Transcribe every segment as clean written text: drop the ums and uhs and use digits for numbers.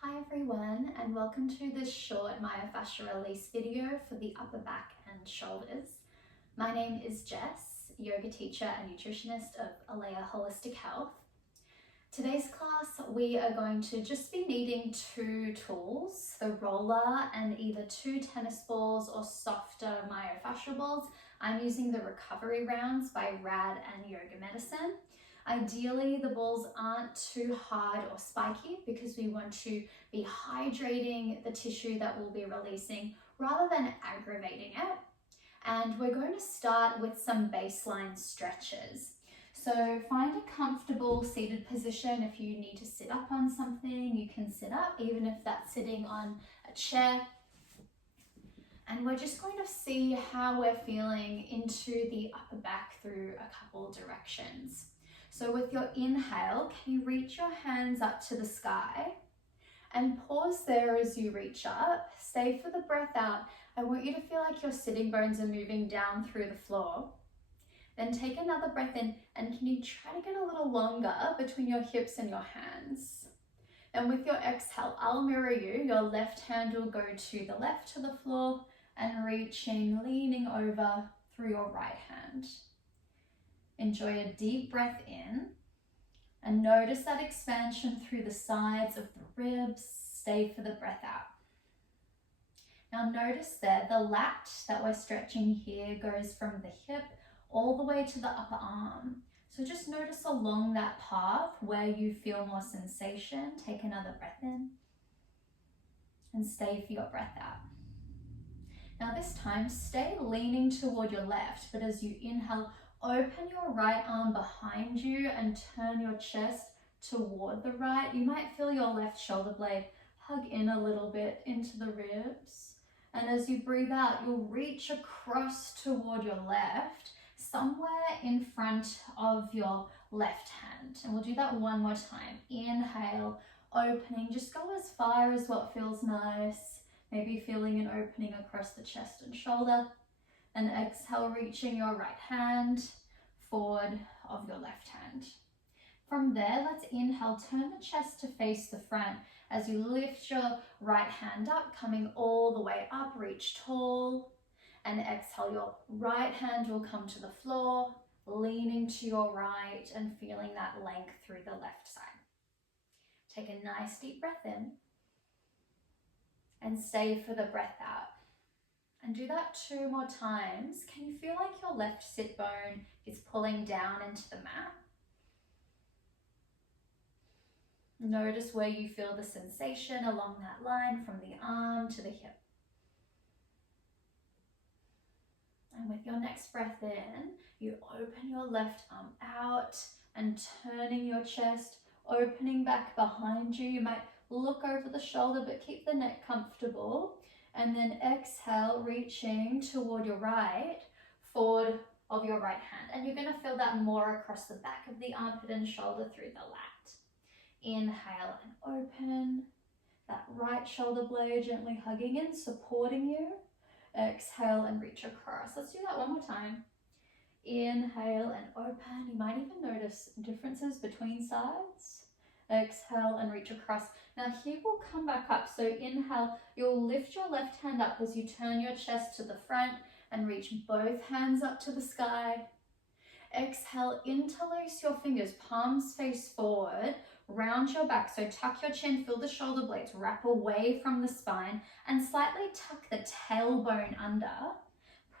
Hi everyone, and welcome to this short myofascial release video for the upper back and shoulders. My name is Jess, yoga teacher and nutritionist of Alea Holistic Health. Today's class we are going to just be needing two tools, the roller and either two tennis balls or softer myofascial balls. I'm using the Recovery Rounds by Rad and Yoga Medicine. Ideally, the balls aren't too hard or spiky because we want to be hydrating the tissue that we'll be releasing rather than aggravating it. And we're going to start with some baseline stretches. So find a comfortable seated position. If you need to sit up on something, you can sit up, even if that's sitting on a chair. And we're just going to see how we're feeling into the upper back through a couple directions. So with your inhale, can you reach your hands up to the sky and pause there as you reach up. Stay for the breath out. I want you to feel like your sitting bones are moving down through the floor. Then take another breath in, and can you try to get a little longer between your hips and your hands. And with your exhale, I'll mirror you. Your left hand will go to the left to the floor and reaching, leaning over through your right hand. Enjoy a deep breath in and notice that expansion through the sides of the ribs. Stay for the breath out. Now notice there, the lat that we're stretching here goes from the hip all the way to the upper arm. So just notice along that path where you feel more sensation. Take another breath in and stay for your breath out. Now this time, stay leaning toward your left, but as you inhale, open your right arm behind you and turn your chest toward the right. You might feel your left shoulder blade hug in a little bit into the ribs. And as you breathe out, you'll reach across toward your left, somewhere in front of your left hand. And we'll do that one more time. Inhale, opening, just go as far as what feels nice. Maybe feeling an opening across the chest and shoulder. And exhale, reaching your right hand forward of your left hand. From there, let's inhale, turn the chest to face the front as you lift your right hand up, coming all the way up, reach tall. And exhale, your right hand will come to the floor, leaning to your right and feeling that length through the left side. Take a nice deep breath in and stay for the breath out. And do that 2 more times. Can you feel like your left sit bone is pulling down into the mat? Notice where you feel the sensation along that line from the arm to the hip. And with your next breath in, you open your left arm out and turning your chest, opening back behind you. You might look over the shoulder, but keep the neck comfortable. And then exhale, reaching toward your right, forward of your right hand. And you're going to feel that more across the back of the armpit and shoulder through the lat. Inhale and open. That right shoulder blade gently hugging in, supporting you. Exhale and reach across. Let's do that one more time. Inhale and open. You might even notice differences between sides. Exhale and reach across. Now here we'll come back up. So inhale, you'll lift your left hand up as you turn your chest to the front and reach both hands up to the sky. Exhale, interlace your fingers, palms face forward, round your back. So tuck your chin, feel the shoulder blades wrap away from the spine and slightly tuck the tailbone under,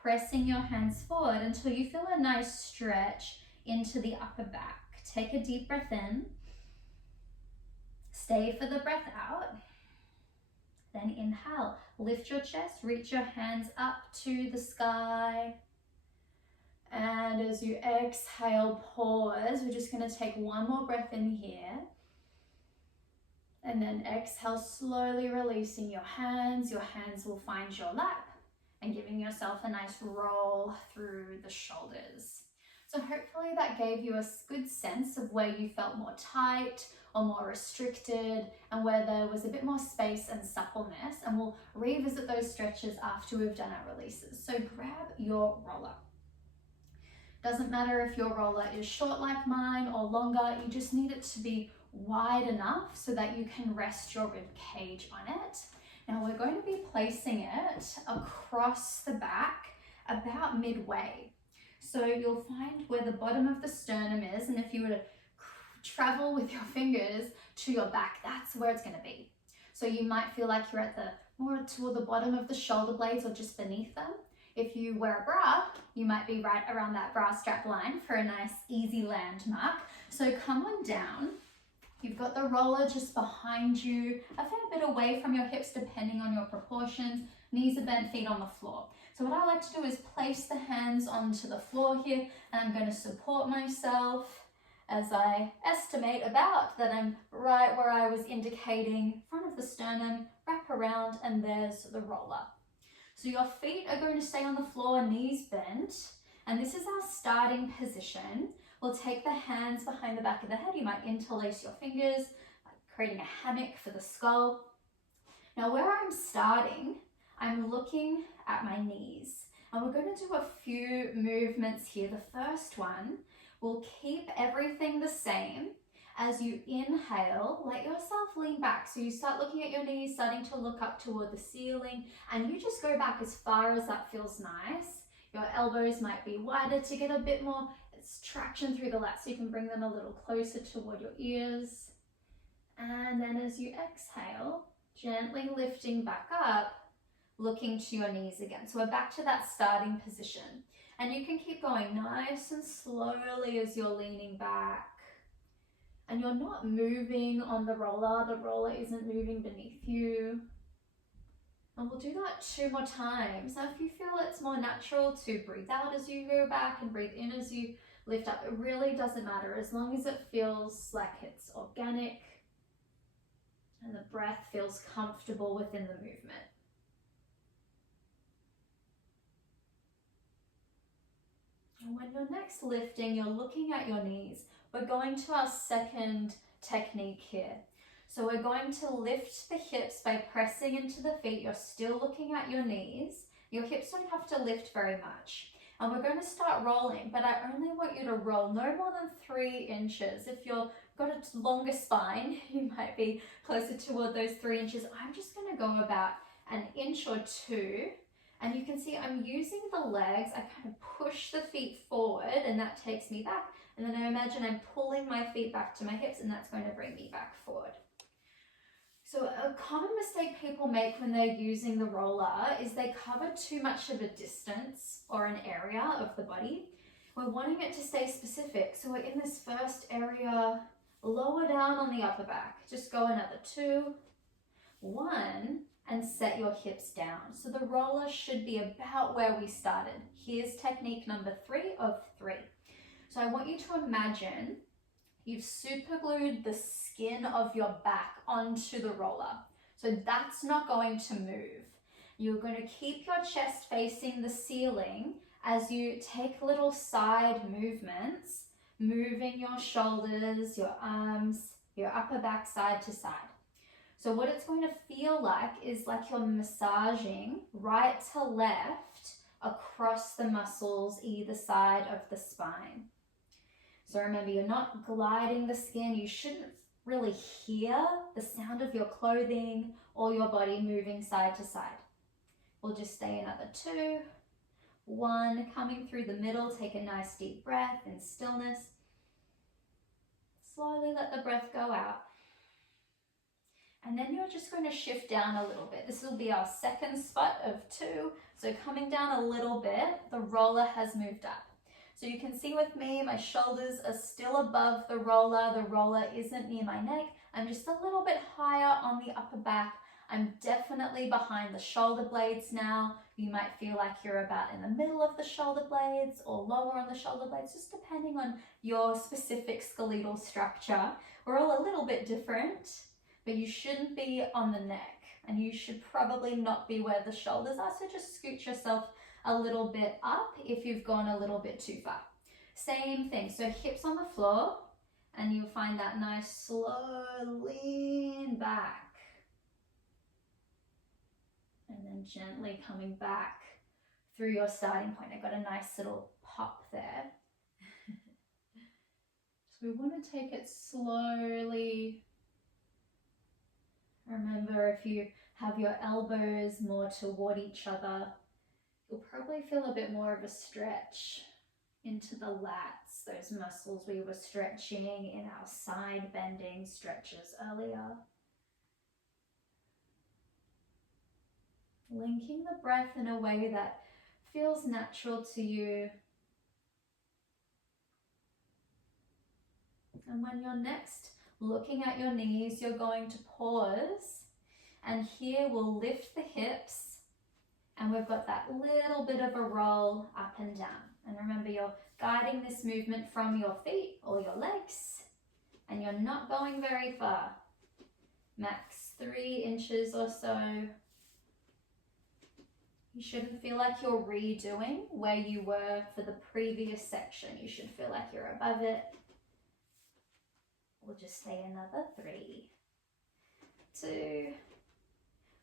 pressing your hands forward until you feel a nice stretch into the upper back. Take a deep breath in. Stay for the breath out. Then inhale, lift your chest, reach your hands up to the sky. And as you exhale, pause. We're just going to take one more breath in here. And then exhale, slowly releasing your hands. Your hands will find your lap and giving yourself a nice roll through the shoulders. So hopefully that gave you a good sense of where you felt more tight or more restricted and where there was a bit more space and suppleness. And we'll revisit those stretches after we've done our releases. So grab your roller. Doesn't matter if your roller is short like mine or longer, you just need it to be wide enough so that you can rest your rib cage on it. Now we're going to be placing it across the back about midway. So you'll find where the bottom of the sternum is, and if you were to travel with your fingers to your back, that's where it's going to be. So you might feel like you're at the more toward the bottom of the shoulder blades or just beneath them. If you wear a bra, you might be right around that bra strap line for a nice easy landmark. So come on down. You've got the roller just behind you, a fair bit away from your hips depending on your proportions. Knees are bent, feet on the floor. So what I like to do is place the hands onto the floor here, and I'm going to support myself as I estimate about that I'm right where I was indicating, front of the sternum, wrap around, and there's the roller. So your feet are going to stay on the floor, knees bent, and this is our starting position. We'll take the hands behind the back of the head. You might interlace your fingers, creating a hammock for the skull. Now where I'm starting, I'm looking at my knees, and we're going to do a few movements here. The first one, we'll keep everything the same. As you inhale, let yourself lean back. So you start looking at your knees, starting to look up toward the ceiling, and you just go back as far as that feels nice. Your elbows might be wider to get a bit more traction through the lats, so you can bring them a little closer toward your ears. And then as you exhale, gently lifting back up, looking to your knees again. So we're back to that starting position. And you can keep going nice and slowly as you're leaning back. And you're not moving on the roller isn't moving beneath you. And we'll do that 2 more times. Now if you feel it's more natural to breathe out as you go back and breathe in as you lift up, it really doesn't matter as long as it feels like it's organic and the breath feels comfortable within the movement. And when you're next lifting, you're looking at your knees. We're going to our second technique here. So we're going to lift the hips by pressing into the feet. You're still looking at your knees. Your hips don't have to lift very much. And we're going to start rolling, but I only want you to roll no more than 3 inches. If you've got a longer spine, you might be closer toward those 3 inches. I'm just going to go about 1 inch or 2. And you can see I'm using the legs. I kind of push the feet forward and that takes me back. And then I imagine I'm pulling my feet back to my hips and that's going to bring me back forward. So a common mistake people make when they're using the roller is they cover too much of a distance or an area of the body. We're wanting it to stay specific. So we're in this first area, lower down on the upper back. Just go another 2, 1, and set your hips down. So the roller should be about where we started. Here's technique number 3 of 3. So I want you to imagine you've super glued the skin of your back onto the roller. So that's not going to move. You're going to keep your chest facing the ceiling as you take little side movements, moving your shoulders, your arms, your upper back side to side. So what it's going to feel like is like you're massaging right to left across the muscles either side of the spine. So remember, you're not gliding the skin. You shouldn't really hear the sound of your clothing or your body moving side to side. We'll just stay another 2, 1, coming through the middle. Take a nice deep breath in stillness. Slowly let the breath go out. And then you're just going to shift down a little bit. This will be our second spot of 2. So coming down a little bit, the roller has moved up. So you can see with me, my shoulders are still above the roller isn't near my neck. I'm just a little bit higher on the upper back. I'm definitely behind the shoulder blades now. You might feel like you're about in the middle of the shoulder blades or lower on the shoulder blades, just depending on your specific skeletal structure. We're all a little bit different, but you shouldn't be on the neck and you should probably not be where the shoulders are. So just scoot yourself a little bit up if you've gone a little bit too far. Same thing, so hips on the floor and you'll find that nice slow lean back. And then gently coming back through your starting point. I got a nice little pop there. So we want to take it slowly. Remember, if you have your elbows more toward each other, you'll probably feel a bit more of a stretch into the lats, those muscles we were stretching in our side bending stretches earlier. Linking the breath in a way that feels natural to you. And when you're next looking at your knees, you're going to pause, and here we'll lift the hips, and we've got that little bit of a roll up and down. And remember, you're guiding this movement from your feet or your legs, and you're not going very far. Max 3 inches or so. You shouldn't feel like you're redoing where you were for the previous section. You should feel like you're above it. We'll just stay another 3, 2,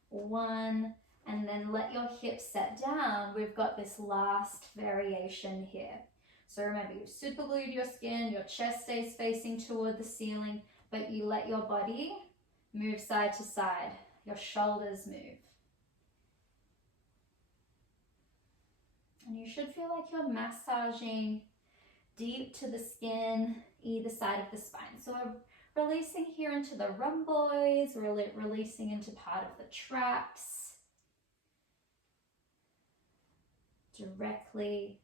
1, and then let your hips set down. We've got this last variation here. So remember, you've super glued your skin, your chest stays facing toward the ceiling, but you let your body move side to side. Your shoulders move. And you should feel like you're massaging deep to the skin, either side of the spine. So we're releasing here into the rhomboids, releasing into part of the traps. Directly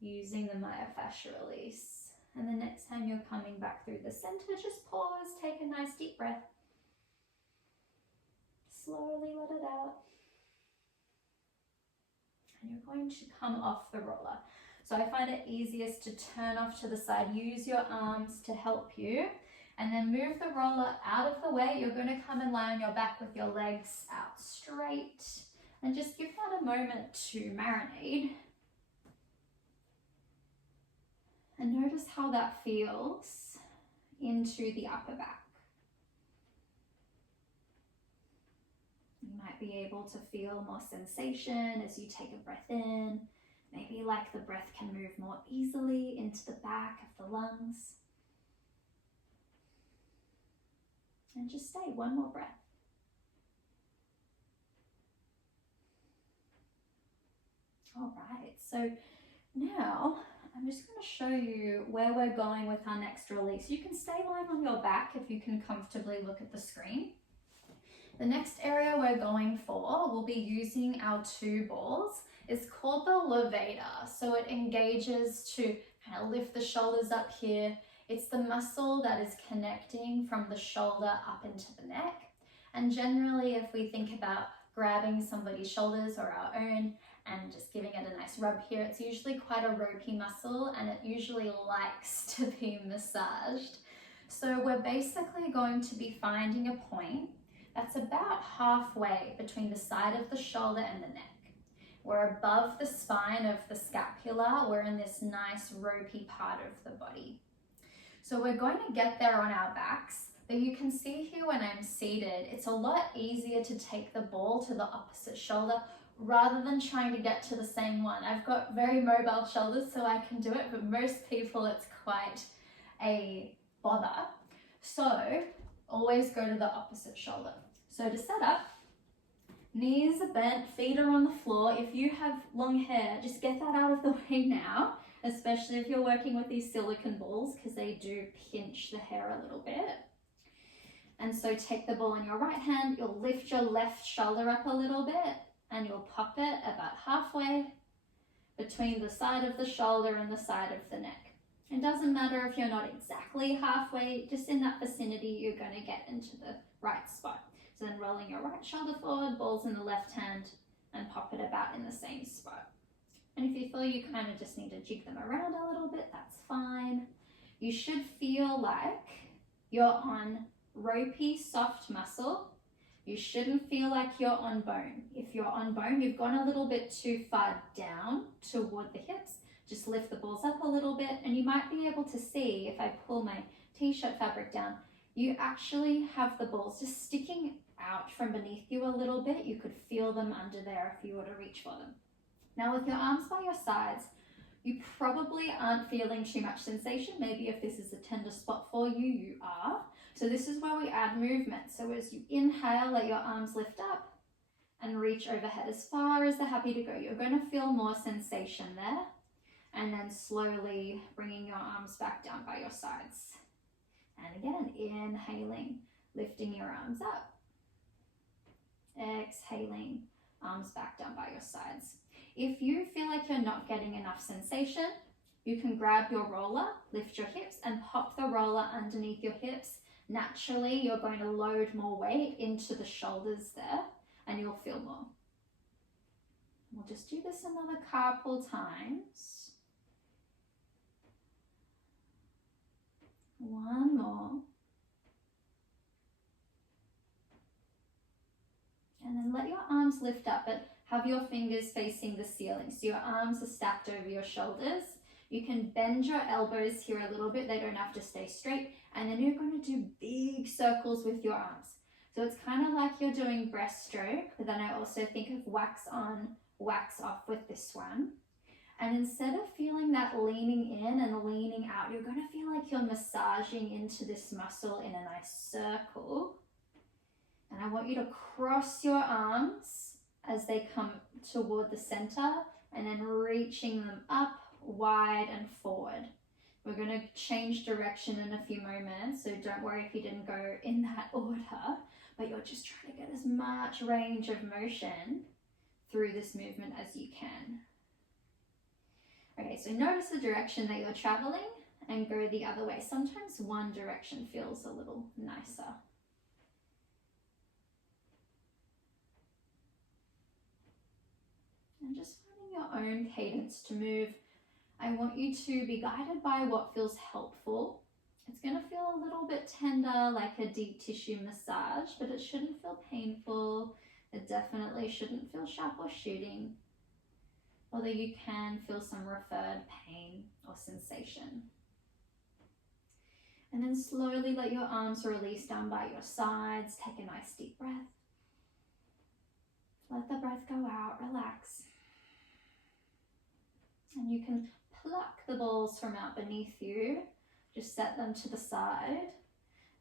using the myofascial release. And the next time you're coming back through the center, just pause, take a nice deep breath. Slowly let it out. And you're going to come off the roller. So I find it easiest to turn off to the side. Use your arms to help you. And then move the roller out of the way. You're going to come and lie on your back with your legs out straight. And just give that a moment to marinate. And notice how that feels into the upper back. You might be able to feel more sensation as you take a breath in. Maybe like the breath can move more easily into the back of the lungs. And just stay, one more breath. All right, so now I'm just going to show you where we're going with our next release. You can stay lying on your back if you can comfortably look at the screen. The next area we're going for, we'll be using our 2 balls. It's called the levator. So it engages to kind of lift the shoulders up here. It's the muscle that is connecting from the shoulder up into the neck. And generally, if we think about grabbing somebody's shoulders or our own and just giving it a nice rub here, it's usually quite a ropey muscle and it usually likes to be massaged. So we're basically going to be finding a point that's about halfway between the side of the shoulder and the neck. We're above the spine of the scapula. We're in this nice ropey part of the body. So we're going to get there on our backs, but you can see here when I'm seated, it's a lot easier to take the ball to the opposite shoulder rather than trying to get to the same one. I've got very mobile shoulders, so I can do it, but most people it's quite a bother. So always go to the opposite shoulder. So to set up, knees are bent, feet are on the floor. If you have long hair, just get that out of the way now, especially if you're working with these silicone balls because they do pinch the hair a little bit. And so take the ball in your right hand, you'll lift your left shoulder up a little bit and you'll pop it about halfway between the side of the shoulder and the side of the neck. It doesn't matter if you're not exactly halfway, just in that vicinity, you're going to get into the right spot. So then rolling your right shoulder forward, balls in the left hand, and pop it about in the same spot. And if you feel you kind of just need to jig them around a little bit, that's fine. You should feel like you're on ropey, soft muscle. You shouldn't feel like you're on bone. If you're on bone, you've gone a little bit too far down toward the hips. Just lift the balls up a little bit, and you might be able to see, if I pull my t-shirt fabric down, you actually have the balls just sticking out from beneath you a little bit. You could feel them under there if you were to reach for them. Now with your arms by your sides, You probably aren't feeling too much sensation. Maybe if this is a tender spot for you, you are. So this is where we add movement. So as you inhale, let your arms lift up and reach overhead as far as they're happy to go. You're going to feel more sensation there. And then slowly bringing your arms back down by your sides. And again, inhaling, lifting your arms up. Exhaling, arms back down by your sides. If you feel like you're not getting enough sensation, you can grab your roller, lift your hips, and pop the roller underneath your hips. Naturally, you're going to load more weight into the shoulders there, and you'll feel more. We'll just do this another couple times. One more. And then let your arms lift up, but have your fingers facing the ceiling. So your arms are stacked over your shoulders. You can bend your elbows here a little bit. They don't have to stay straight. And then you're going to do big circles with your arms. So it's kind of like you're doing breaststroke, but then I also think of wax on, wax off with this one. And instead of feeling that leaning in and leaning out, you're going to feel like you're massaging into this muscle in a nice circle. And I want you to cross your arms as they come toward the center and then reaching them up, wide and forward. We're going to change direction in a few moments, so don't worry if you didn't go in that order, but you're just trying to get as much range of motion through this movement as you can. Okay, so notice the direction that you're traveling and go the other way. Sometimes one direction feels a little nicer. And just finding your own cadence to move. I want you to be guided by what feels helpful. It's going to feel a little bit tender, like a deep tissue massage, but it shouldn't feel painful. It definitely shouldn't feel sharp or shooting, although you can feel some referred pain or sensation. And then slowly let your arms release down by your sides. Take a nice deep breath. Let the breath go out, relax. And you can pluck the balls from out beneath you. Just set them to the side.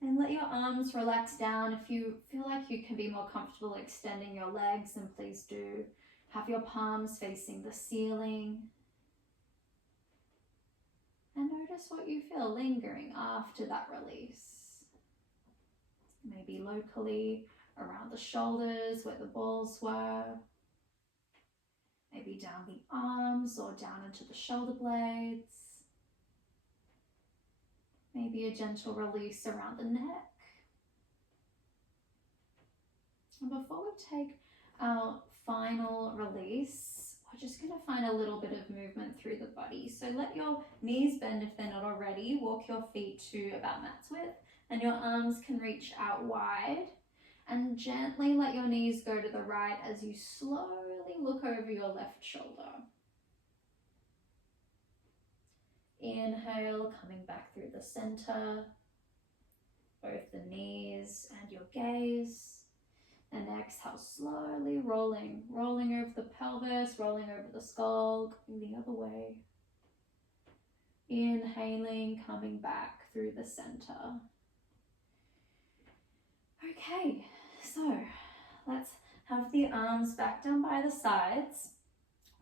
And let your arms relax down. If you feel like you can be more comfortable extending your legs, then please do. Have your palms facing the ceiling. And notice what you feel lingering after that release. Maybe locally around the shoulders where the balls were. Maybe down the arms or down into the shoulder blades. Maybe a gentle release around the neck. And before we take our final release, we're just going to find a little bit of movement through the body. So let your knees bend if they're not already. Walk your feet to about mat's width, and your arms can reach out wide. And gently let your knees go to the right as you slowly look over your left shoulder. Inhale, coming back through the center, both the knees and your gaze. And exhale, slowly rolling over the pelvis, rolling over the skull, going the other way. Inhaling, coming back through the center. Okay, so let's have the arms back down by the sides.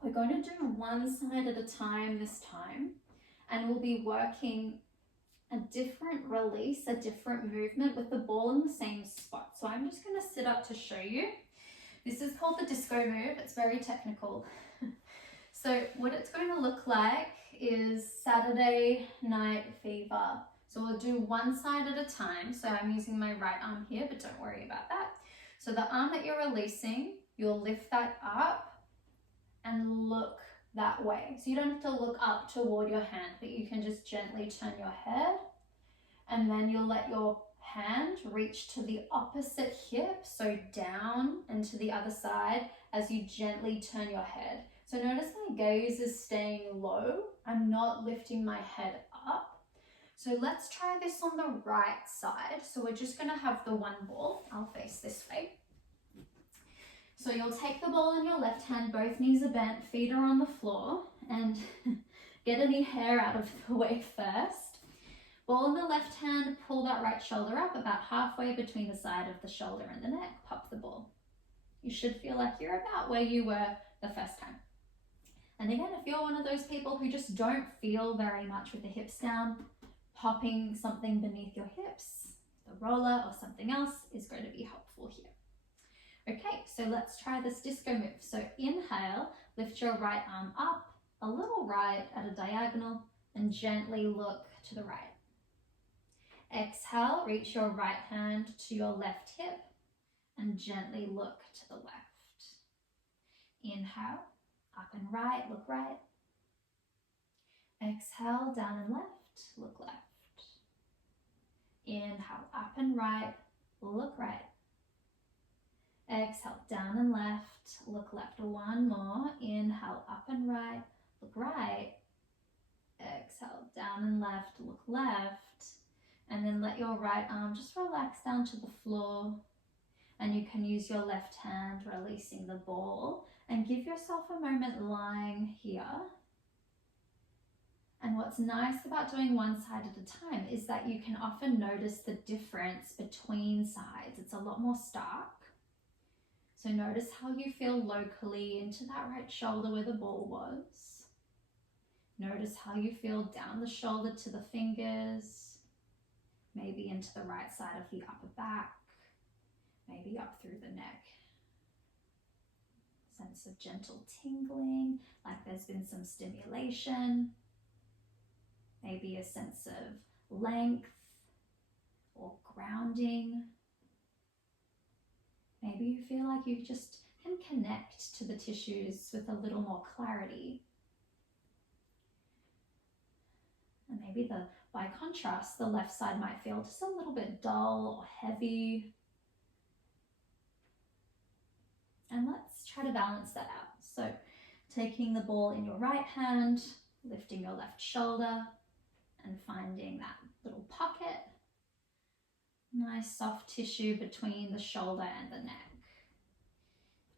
We're going to do one side at a time this time, and we'll be working a different release, a different movement with the ball in the same spot. So I'm just going to sit up to show you. This is called the disco move. It's very technical. So what it's going to look like is Saturday Night Fever. So we'll do one side at a time. So I'm using my right arm here, but don't worry about that. So the arm that you're releasing, you'll lift that up and look that way. So you don't have to look up toward your hand, but you can just gently turn your head, and then you'll let your hand reach to the opposite hip, so down and to the other side as you gently turn your head. So notice my gaze is staying low. I'm not lifting my head up. So let's try this on the right side. So we're just going to have the one ball. I'll face this way. So you'll take the ball in your left hand, both knees are bent, feet are on the floor, and get any hair out of the way first. Ball in the left hand, pull that right shoulder up about halfway between the side of the shoulder and the neck, pop the ball. You should feel like you're about where you were the first time. And again, if you're one of those people who just don't feel very much with the hips down, popping something beneath your hips, the roller or something else, is going to be helpful here. Okay, so let's try this disco move. So inhale, lift your right arm up, a little right at a diagonal, and gently look to the right. Exhale, reach your right hand to your left hip and gently look to the left. Inhale, up and right, look right. Exhale, down and left, look left. Inhale, up and right, look right. Exhale, down and left, look left. One more. Inhale, up and right, look right. Exhale, down and left, look left. And then let your right arm just relax down to the floor. And you can use your left hand releasing the ball and give yourself a moment lying here. And what's nice about doing one side at a time is that you can often notice the difference between sides. It's a lot more stark. So notice how you feel locally into that right shoulder where the ball was. Notice how you feel down the shoulder to the fingers, maybe into the right side of the upper back, maybe up through the neck. Sense of gentle tingling, like there's been some stimulation. Maybe a sense of length or grounding. Maybe you feel like you just can connect to the tissues with a little more clarity. And maybe by contrast, the left side might feel just a little bit dull or heavy. And let's try to balance that out. So taking the ball in your right hand, lifting your left shoulder, and finding that little pocket. Nice soft tissue between the shoulder and the neck.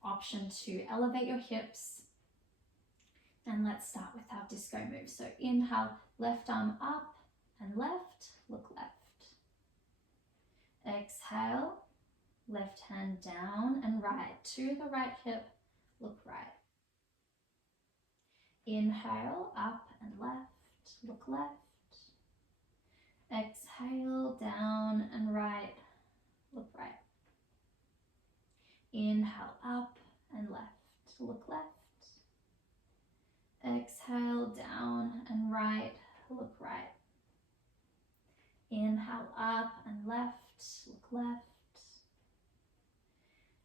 Option to elevate your hips. And let's start with our disco move. So inhale, left arm up and left, look left. Exhale, left hand down and right to the right hip, look right. Inhale, up and left, look left. Exhale, down and right, look right. Inhale, up and left, look left. Exhale, down and right, look right. Inhale, up and left, look left.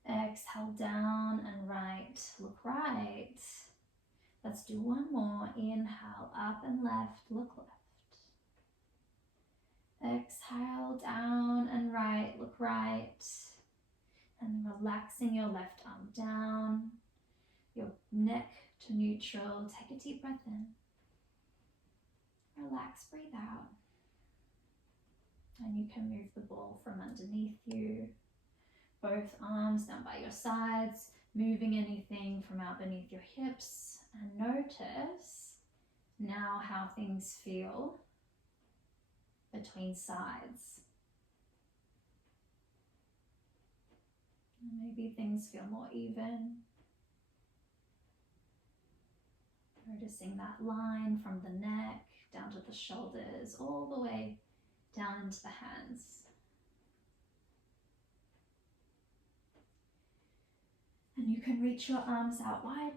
Exhale, down and right, look right. Let's do one more. Inhale, up and left, look left. Exhale, down and right, look right. And relaxing your left arm down, your neck to neutral. Take a deep breath in. Relax, breathe out. And you can move the ball from underneath you. Both arms down by your sides, moving anything from out beneath your hips. And notice now how things feel between sides. Maybe things feel more even. Noticing that line from the neck down to the shoulders, all the way down into the hands. And you can reach your arms out wide,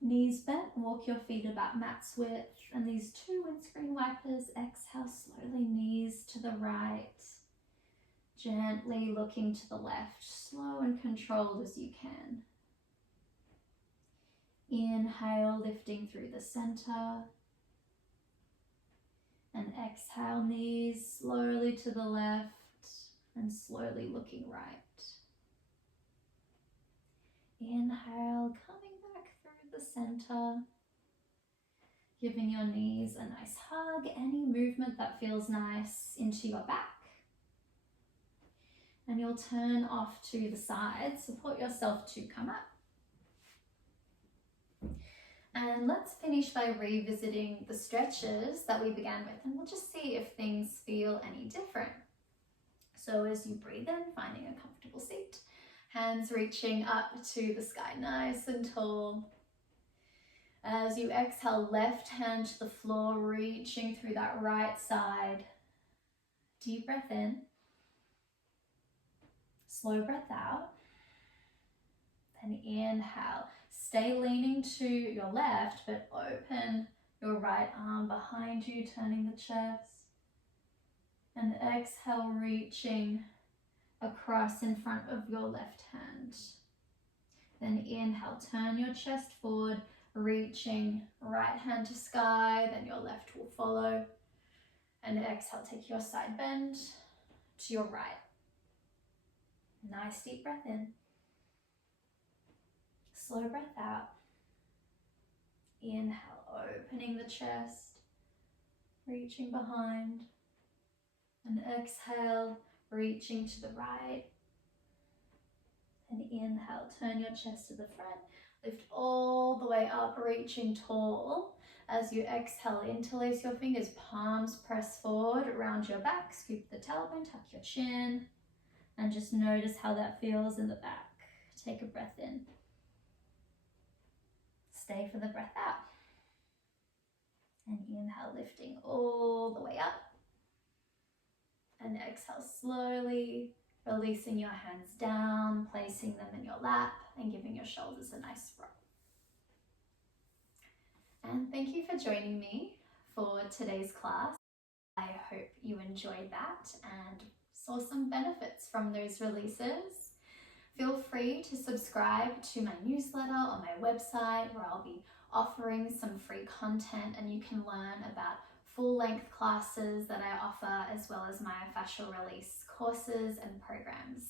knees bent, walk your feet about mat's width, and these two windscreen wipers. Exhale slowly, knees to the right, gently looking to the left, slow and controlled as you can. Inhale, lifting through the center, and exhale, knees slowly to the left and slowly looking right. Inhale, coming back through the center, giving your knees a nice hug, any movement that feels nice into your back. And you'll turn off to the side, support yourself to come up. And let's finish by revisiting the stretches that we began with, and we'll just see if things feel any different. So as you breathe in, finding a comfortable seat, hands reaching up to the sky, nice and tall. As you exhale, left hand to the floor, reaching through that right side. Deep breath in. Slow breath out. Then inhale. Stay leaning to your left, but open your right arm behind you, turning the chest. And exhale, reaching across in front of your left hand. Then inhale, turn your chest forward, reaching right hand to sky, then your left will follow. And exhale, take your side bend to your right. Nice deep breath in. Slow breath out. Inhale, opening the chest, reaching behind. And exhale, reaching to the right. And inhale, turn your chest to the front. Lift all the way up, reaching tall. As you exhale, interlace your fingers, palms press forward around your back. Scoop the tailbone, tuck your chin. And just notice how that feels in the back. Take a breath in. Stay for the breath out. And inhale, lifting all the way up. And exhale slowly, releasing your hands down, placing them in your lap and giving your shoulders a nice roll. And thank you for joining me for today's class. I hope you enjoyed that and saw some benefits from those releases. Feel free to subscribe to my newsletter on my website, where I'll be offering some free content, and you can learn about full-length classes that I offer, as well as myofascial release courses and programs.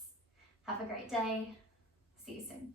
Have a great day. See you soon.